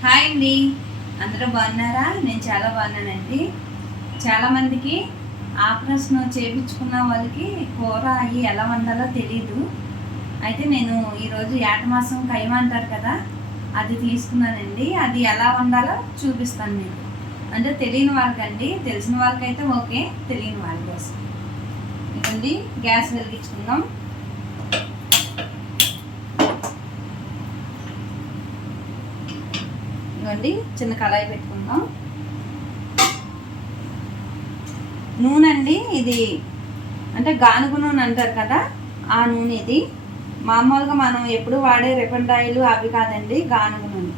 Hi అండి. అందరూ బాగున్నారా? నేను చాలా బాగున్నానండి. చాలామందికి ఆపరేషన్ చేయించుకున్న వాళ్ళకి కూర అవి ఎలా వండాలో తెలియదు అయితే నేను ఈరోజు ఏటమాసం కైమ అంటారు కదా అది తీసుకున్నానండి. అది ఎలా వండాలో చూపిస్తాను నేను అంటే తెలియని వాళ్ళకండి. తెలిసిన వాళ్ళకైతే ఓకే తెలియని వాళ్ళ కోసం. ఇదండి గ్యాస్ వెలిగించుకుందాం. ఇవ్వండి చిన్న కళాయి పెట్టుకుందాం. నూనె అండి ఇది అంటే గానుగు నూనె అంటారు కదా ఆ నూనె ఇది. మామూలుగా మనం ఎప్పుడు వాడే రిఫండ్ ఆయిల్ అవి కాదండి గానుగు నూనె.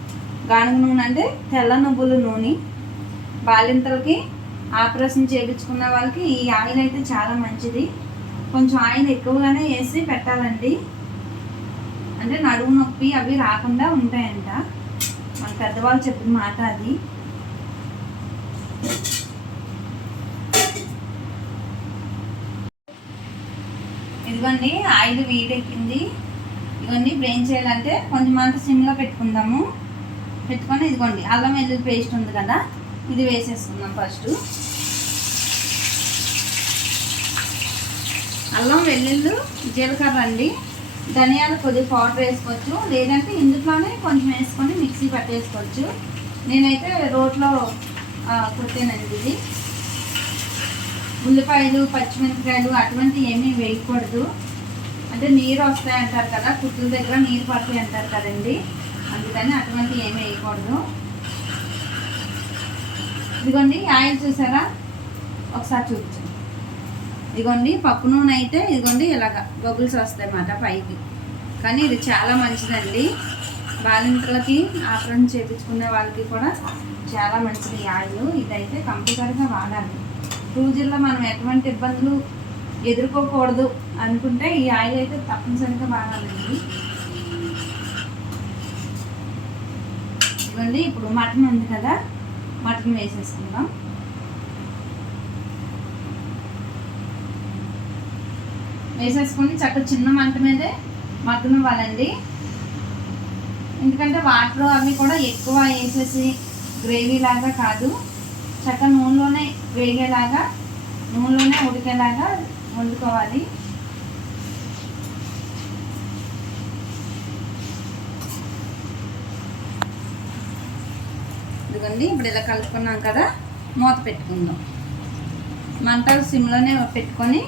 గానుగు నూనె అంటే తెల్ల నువ్వుల నూనె. బాలింతలకి ఆపరేషన్ చేయించుకున్న వాళ్ళకి ఈ ఆయిల్ అయితే చాలా మంచిది. కొంచెం ఆయిల్ ఎక్కువగానే వేసి పెట్టాలండి. అంటే నడుము నొప్పి అవి రాకుండా ఉంటాయంట. మన పెద్దవాళ్ళు చెప్పిన మాట అది. ఇదిగోండి ఆయిల్ వీడెక్కింది. ఇదిగోండి బ్రెయిన్ చేయాలంటే కొంచెం అంత సిమ్లో పెట్టుకుందాము. పెట్టుకొని ఇదిగోండి అల్లం వెల్లుల్లి పేస్ట్ ఉంది కదా ఇది వేసేసుకుందాం ఫస్ట్. అల్లం వెల్లుల్లి జీలకర్ర అండి. ధనియాలు కొద్దిగా పౌడర్ వేసుకోవచ్చు. లేదంటే ఇందులోనే కొంచెం వేసుకొని మిక్సీ పట్టేసుకోవచ్చు. నేనైతే రోట్లో కొట్టానండి ఇది. ఉల్లిపాయలు పచ్చిమిరపకాయలు అటువంటి ఏమీ వేయకూడదు. అంటే నీరు వస్తాయి అంటారు కదా కుట్ల దగ్గర నీరు పడతాయి అంటారు కదండి. అందుకని అటువంటి ఏమీ వేయకూడదు. ఇదిగోండి ఆయిల్ చూసారా? ఒకసారి చూపించండి. ఇదిగోండి పప్పు నూనె అయితే ఇదిగోండి ఇలాగ బబుల్స్ వస్తాయి అన్నమాట పైకి. కానీ ఇది చాలా మంచిదండి. బాలింతలకి ఆపరణ చేపించుకునే వాళ్ళకి కూడా చాలా మంచిది ఈ ఆయిల్. ఇదైతే కంపల్సరీగా వాడాలి. రోజుల్లో మనం ఎటువంటి ఇబ్బందులు ఎదుర్కోకూడదు అనుకుంటే ఈ ఆయిల్ అయితే తప్పనిసరిగా వాడాలండి. ఇదిగోండి ఇప్పుడు మటన్ ఉంది కదా మటన్ వేసేసుకుందాం. వేసేసుకొని చక్కగా చిన్న మంట మీదే మగ్గనివ్వాలండి. ఎందుకంటే వాటర్ అవి కూడా ఎక్కువ వేసేసి గ్రేవీ లాగా కాదు. చక్కగా నూనెలోనే వేగేలాగా నూనెలోనే ఉడికేలాగా వండుకోవాలి. ఇదిగోండి ఇప్పుడు ఇలా కలుపుకున్నాం కదా మూత పెట్టుకుందాం. మంట సిమ్లోనే పెట్టుకొని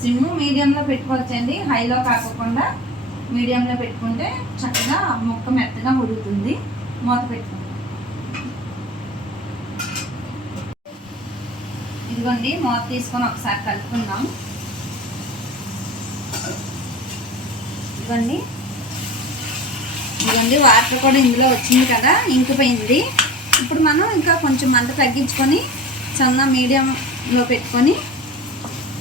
సిమ్ మీడియంలో పెట్టుకోవచ్చండి. హైలో కాకుండా మీడియంలో పెట్టుకుంటే చక్కగా ముక్క మెత్తగా ఉడుకుతుంది. మూత పెట్టుకుంటాం ఇదిగోండి మూత తీసుకొని ఒకసారి కలుపుకుందాం. ఇదిగోండి. ఇదిగోండి వాటర్ కూడా ఇందులో వచ్చింది కదా ఇంకిపోయింది. ఇప్పుడు మనం ఇంకా కొంచెం మంట తగ్గించుకొని సన్న మీడియంలో పెట్టుకొని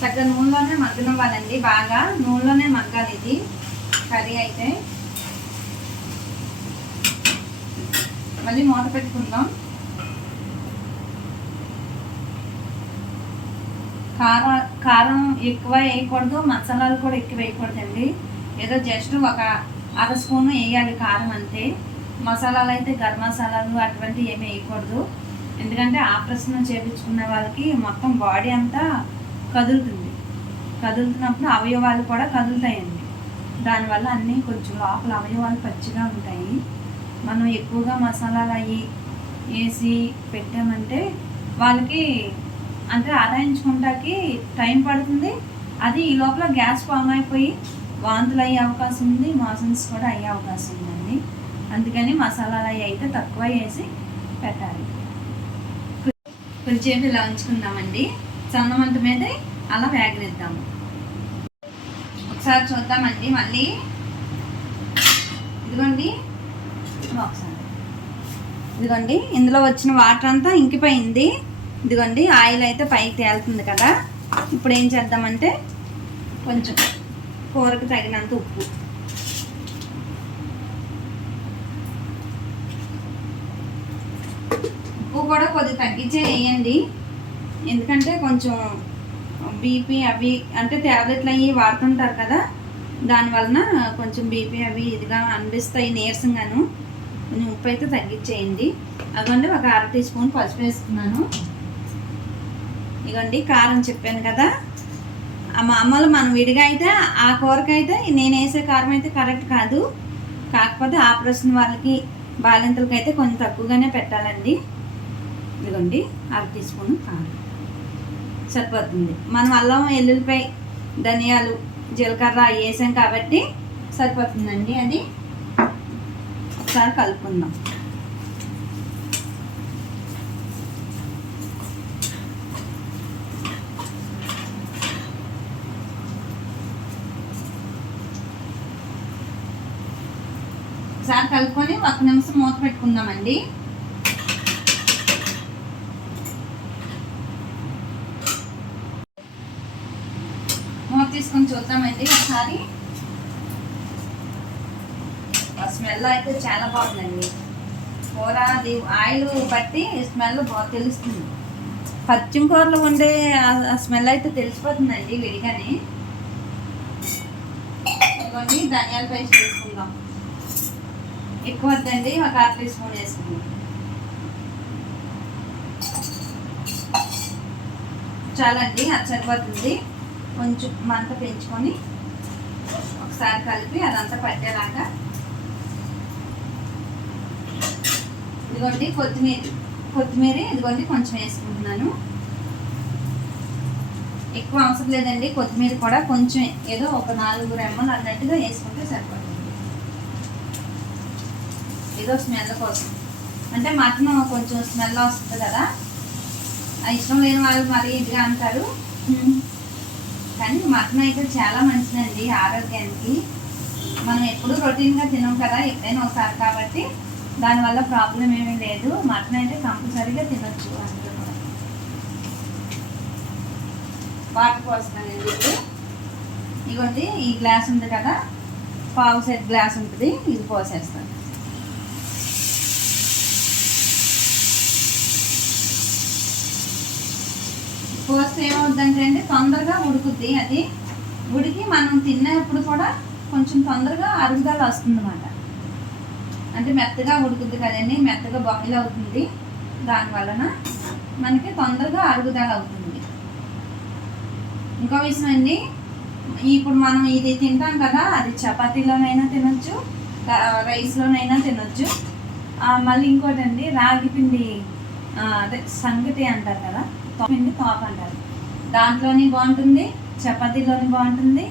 చక్కగా నూనెలోనే మగ్గనివ్వాలండి బాగా నూనెలోనే మగ్గాలి ఇది. కర్రీ అయితే. మళ్ళీ మూత పెట్టుకుందాం. కారం కారం ఎక్కువ వేయకూడదు మసాలాలు కూడా ఎక్కువ వేయకూడదండి. ఏదో జస్ట్ ఒక అర స్పూన్ వేయాలి కారం అంతే. మసాలాలు అయితే గరం మసాలాలు అటువంటివి ఏమి వేయకూడదు. ఎందుకంటే ఆపరేషన్ చేయించుకున్న వాళ్ళకి మొత్తం బాడీ అంతా కదులుతుంది. కదులుతున్నప్పుడు అవయవాలు కూడా కదులుతాయండి. దానివల్ల అన్నీ కొంచెం లోపల అవయవాలు పచ్చిగా ఉంటాయి. మనం ఎక్కువగా మసాలాలు అవి వేసి పెట్టామంటే వాళ్ళకి అంటే ఆదాయించుకుంటాకి టైం పడుతుంది. అది ఈ లోపల గ్యాస్ ఫామ్ అయిపోయి వాంతులు అయ్యే అవకాశం ఉంది మోషన్స్ కూడా అయ్యే అవకాశం ఉందండి. అందుకని మసాలాలు అవి అయితే తక్కువ వేసి పెట్టాలి. కొంచెంసేపు ఇలా ఉంచుకుందామండి సన్నమంత మీదే అలా వేగనిద్దాము ఒకసారి చూద్దామండి మళ్ళీ. ఇదిగోండి ఒకసారి. ఇదిగోండి ఇందులో వచ్చిన వాటర్ అంతా ఇంకిపోయింది. ఇదిగోండి ఆయిల్ అయితే పైకి తేలుతుంది కదా. ఇప్పుడు ఏం చేద్దామంటే కొంచెం కూరకు తగినంత ఉప్పు. ఉప్పు కూడా కొద్దిగా తగ్గించే వేయండి. ఎందుకంటే కొంచెం బీపీ అవి అంటే ట్యాబ్లెట్లు అవి వాడుతుంటారు కదా దాని వలన కొంచెం బీపీ అవి ఇదిగా అనిపిస్తాయి నీరసంగాను. కొంచెం ఉప్పు అయితే తగ్గించేయండి. అదిగోండి ఒక అర టీ స్పూన్ పసుపు వేసుకున్నాను. ఇగోండి కారం చెప్పాను కదా. ఆ మామూలు మనం విడిగా అయితే ఆ కూరకైతే నేను వేసే కారం అయితే కరెక్ట్ కాదు. కాకపోతే ఆపరేషన్ వాళ్ళకి బాలింతలకి అయితే కొంచెం తక్కువగానే పెట్టాలండి. ఇదిగోండి అర టీ స్పూన్ కారం. సరిపోతుంది. మనం అల్లం ఎల్లుల్లిపాయ ధనియాలు జీలకర్ర వేసాం కాబట్టి సరిపోతుందండి. అది ఒకసారి కలుపుకుందాం. ఒకసారి కలుపుకొని ఒక నిమిషం మూత పెట్టుకుందామండి మూత తీసుకొని చూద్దామండి ఒకసారి. ఆ స్మెల్ అయితే చాలా బాగుందండి. కూర అది ఆయిల్ బట్టి స్మెల్ బాగా తెలుస్తుంది. పచ్చిమ కూరలు ఉండే ఆ స్మెల్ అయితే తెలిసిపోతుందండి విడిగానే. ఇదిగోండి ధనియాల పేస్ట్ వేసుకుందాం. ఎక్కువ వద్దండి ఒక అర టీ స్పూన్ వేసుకుందాం. చాలండి అది సరిపోతుంది కొంచెం మంట పెంచుకొని ఒకసారి కలిపి అదంతా పట్టేలాగా. ఇదిగోండి కొత్తిమీర కొత్తిమీర ఇదిగోండి కొంచెం వేసుకుంటున్నాను. ఎక్కువ అవసరం లేదండి కొత్తిమీర కూడా కొంచెం ఏదో ఒక నాలుగు రెమ్మలు అన్నట్టుగా వేసుకుంటే సరిపోతుంది ఏదో స్మెల్ కోసం. అంటే మటన్ కొంచెం స్మెల్ వస్తుంది కదా. ఇష్టం లేని వాళ్ళు మరి ఇదిగా అంటారు. కానీ మటన్ అయితే చాలా మంచిదండి ఆరోగ్యానికి. మనం ఎప్పుడు రొటీన్గా తినం కదా ఎప్పుడైనా ఒకసారి కాబట్టి దానివల్ల ప్రాబ్లం ఏమీ లేదు. మటన్ అయితే కంపల్సరీగా తినొచ్చు అందులో వాటర్ పోస్తానండి ఇప్పుడు ఇదిగోండి ఈ గ్లాస్ ఉంది కదా పావు సెట్ గ్లాస్ ఉంటుంది ఇది పోసేస్తాను. పోస్తే ఏమవుద్దంటే అండి తొందరగా ఉడుకుద్ది అది. ఉడికి మనం తిన్నప్పుడు కూడా కొంచెం తొందరగా అరుగుదల వస్తుంది అన్నమాట అంటే మెత్తగా ఉడుకుద్ది కదండి మెత్తగా బాయిల్ అవుతుంది. దాని వలన మనకి తొందరగా అరుగుదల అవుతుంది. ఇంకో విషయం అండి ఇప్పుడు మనం ఇది తింటాం కదా అది చపాతీలోనైనా తినొచ్చు రైస్లోనైనా తినొచ్చు. మళ్ళీ ఇంకోటి అండి రాగి పిండి అదే సంగటి అంటారు కదా. పిండి తాప్ అంటారు. దాంట్లోని బాగుంటుంది చపాతీలోని బాగుంటుంది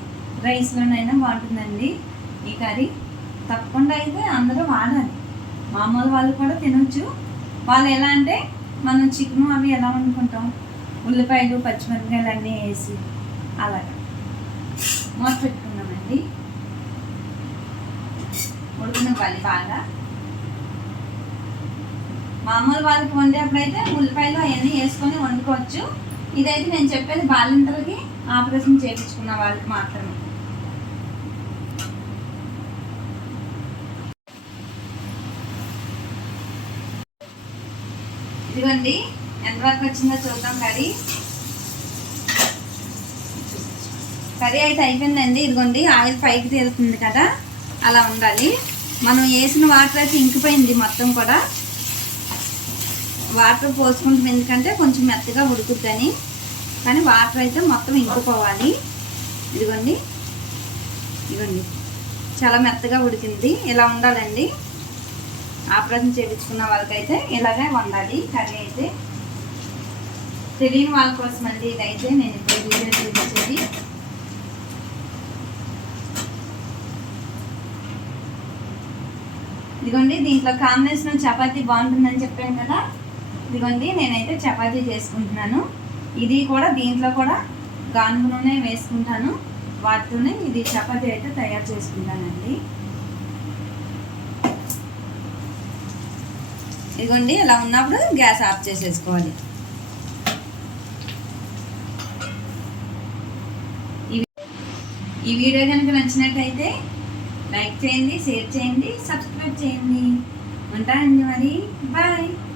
రైస్లోనైనా బాగుంటుందండి. ఈ కర్రీ తప్పకుండా అయితే అందరూ వాడాలి. మామూలు వాళ్ళు కూడా తినొచ్చు. వాళ్ళు ఎలా అంటే మనం చికెన్ అవి ఎలా వండుకుంటాం? ఉల్లిపాయలు పచ్చిమిరపకాయలు అన్నీ వేసి అలాగా. మూత పెట్టుకున్నామండి. ఉడకనివ్వాలి బాగా మామూలు వాళ్ళకి వండేప్పుడైతే ఉల్లిపాయలు అవన్నీ వేసుకొని వండుకోవచ్చు. ఇదైతే నేను చెప్పేది బాలింతలకి ఆపరేషన్ చేయించుకున్న వాళ్ళకి మాత్రమే. ఇదిగోండి ఎంతవరకు వచ్చిందో చూద్దాం కర్రీ. కర్రీ అయితే అయిపోయిందండి. ఇదిగోండి ఆయిల్ పైకి తేలుతుంది కదా అలా ఉండాలి. మనం వేసిన వాటర్ అయితే ఇంకిపోయింది మొత్తం కూడా. వాటర్ పోసుకుంటాం ఎందుకంటే కొంచెం మెత్తగా ఉడుకుద్దని. కానీ వాటర్ అయితే మొత్తం ఇంకిపోవాలి. ఇదిగోండి. ఇదిగోండి. చాలా మెత్తగా ఉడికింది. ఇలా ఉండాలండి. ఆపరేషన్ చేయించుకున్న వాళ్ళకైతే ఇలాగే వండాలి. కర్రీ అయితే తెలియని వాళ్ళ కోసం అండి ఇదైతే. నేను ఇప్పుడు వీడియో చూపించేది. ఇదిగోండి దీంట్లో కాంబినేషన్ చపాతీ బాగుంటుందని చెప్పాను కదా. ఇదిగోండి నేనైతే చపాతీ చేసుకుంటున్నాను. ఇది కూడా దీంట్లో కూడా గానుగ నూనె వేసుకుంటాను. వాటితోనే ఇది చపాతీ అయితే తయారు చేసుకుంటానండి. ఇదిగోండి ఇలా ఉన్నప్పుడు గ్యాస్ ఆఫ్ చేసేసుకోవాలి. ఈ- వీడియో కనుక నచ్చినట్టయితే లైక్ చేయండి షేర్ చేయండి సబ్స్క్రైబ్ చేయండి. ఉంటానండి మరి. బాయ్.